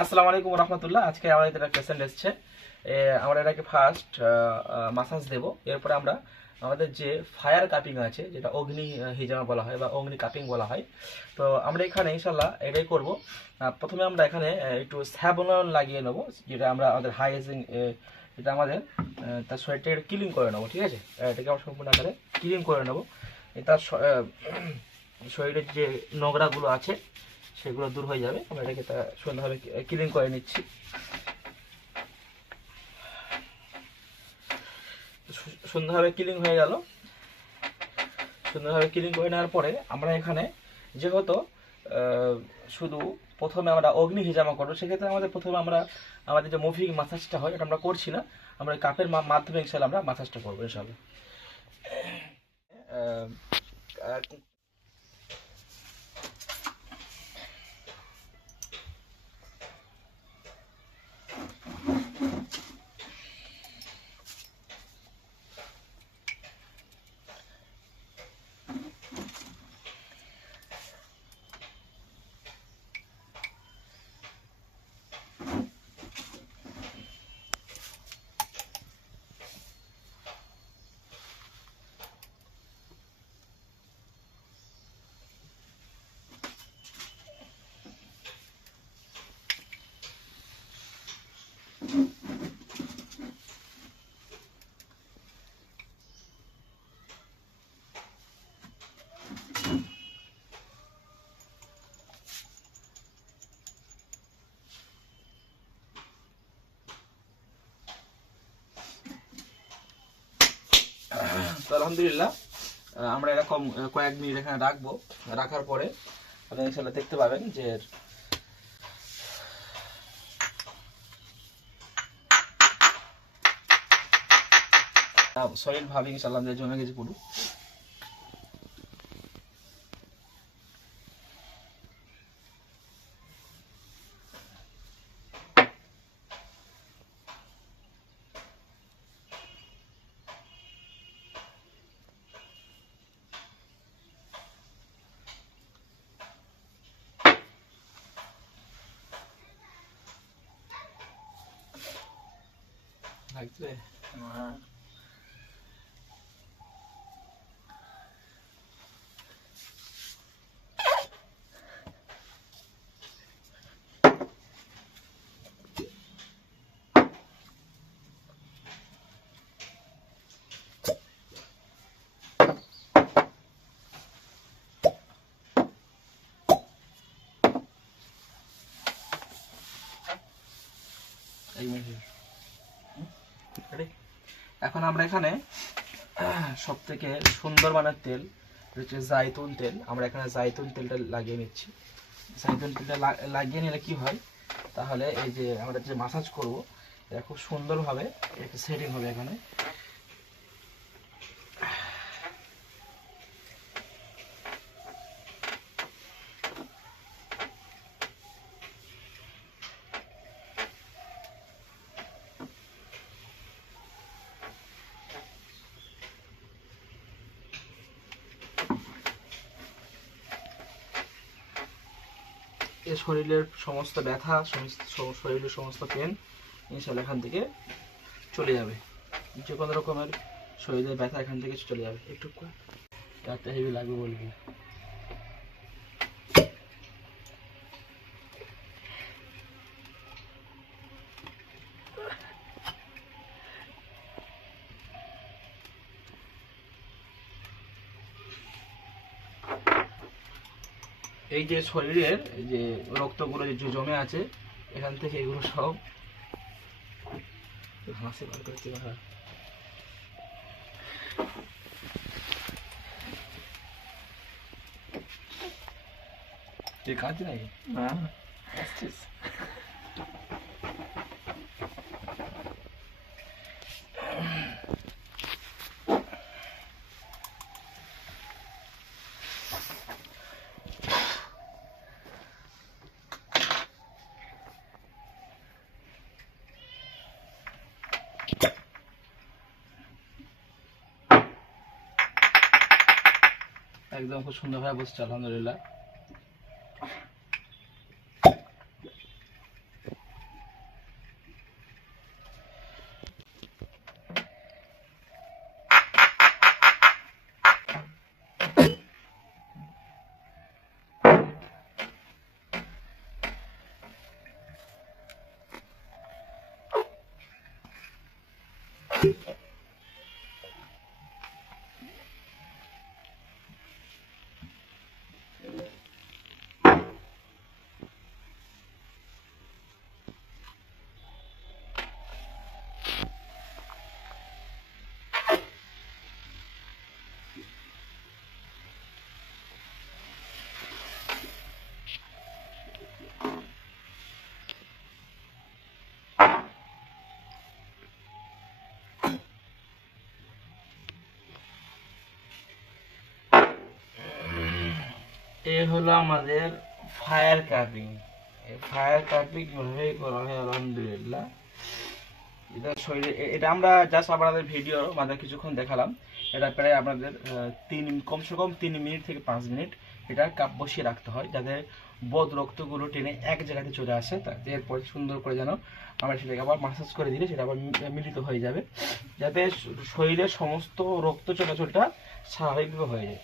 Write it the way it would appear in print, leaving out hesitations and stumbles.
আসসালামু আলাইকুম রহমতুল্লাহ। আজকে আমাদের একটা পেশেন্ট এসছে। আমরা এটাকে ফার্স্ট মাসাজ দেব। এরপরে আমরা আমাদের যে ফায়ার কাপিং আছে, যেটা অগ্নি হিজামা বলা হয় বা অগ্নি কাপিং বলা হয়, তো আমরা এখানে ইনশাল্লাহ এটাই করব। প্রথমে আমরা এখানে একটু স্যাভলন লাগিয়ে নেব, যেটা আমরা আমাদের হাইজিন, যেটা আমাদের তার শরীরটা একটু ক্লিন করে নেবো। ঠিক আছে, এটাকে আমরা সম্পূর্ণ আকারে ক্লিন করে নেবো। তার শরীরের যে নোংরাগুলো আছে সেগুলো দূর হয়ে যাবে। আমরা এটাকে সুন্দরভাবে ক্লিন করে নিচ্ছি। সুন্দরভাবে ক্লিন হয়ে গেল। সুন্দরভাবে ক্লিন করে নেওয়ার পরে আমরা এখানে যেহেতু শুধু প্রথমে আমরা অগ্নি হিজামা করবো, সেক্ষেত্রে প্রথমে আমরা আমাদের যে মুভিং মাসাজটা হয় এটা আমরা করছি না, আমরা কাপের মাধ্যমে ইনশাল্লাহ আমরা মাসাজটা করবো ইনশাল্লাহ। তো আলহামদুলিল্লাহ আমরা এরকম কয়েক মিনিট এখানে রাখবো। রাখার পরে আপনি ইনশাল্লাহ দেখতে পাবেন যে সলিড ভাবে ইনশাল্লাহ জমে গেছে পুরো। লাগছে এখন আমরা এখানে সব থেকে সুন্দর মানের তেল হচ্ছে জাইতুন তেল। আমরা এখানে জাইতুন তেলটা লাগিয়ে নিচ্ছি। জাইতুন তেলটা লাগিয়ে নিলে কি হয়, তাহলে এই যে আমরা যে মাসাজ করব এটা খুব সুন্দরভাবে সেটিং হবে এখানে। এ শরীরের সমস্ত ব্যথা, শরীরের সমস্ত পেন ইনশাল্লাহ এখান থেকে চলে যাবে। যে কোনো রকমের শরীরের ব্যথা এখান থেকে চলে যাবে। একটু রাতে হেভি লাগবে বলবি। এই যে শরীরের যে রক্তগুলো যে জমে আছে এখান থেকে এগুলো সব হাসি বার করতে হয়। কাজ নাকি না আসছিস? একদম খুব সুন্দরভাবে বসছে আলহামদুলিল্লাহ। এ হলো আমাদের ফায়ার কাপিং। এই ফায়ার কাপিং কিভাবে করা হয় আলহামদুলিল্লাহ। এটা শরীরে এটা আমরা জাস্ট আপনাদের ভিডিও আমাদের কিছুক্ষণ দেখালাম। এটা প্রায় আপনাদের কমসে কম 3 মিনিট থেকে 5 মিনিট এটা কাপ বসিয়ে রাখতে হয়, যাতে বদ রক্তগুলো টেনে এক জায়গাতে চলে আসে। এরপর সুন্দর করে যেন আমরা সেটাকে আবার মাসাজ করে দিলে সেটা আবার মিলিত হয়ে যাবে, যাতে শরীরের সমস্ত রক্ত চলাচলটা স্বাভাবিকভাবে হয়ে যায়।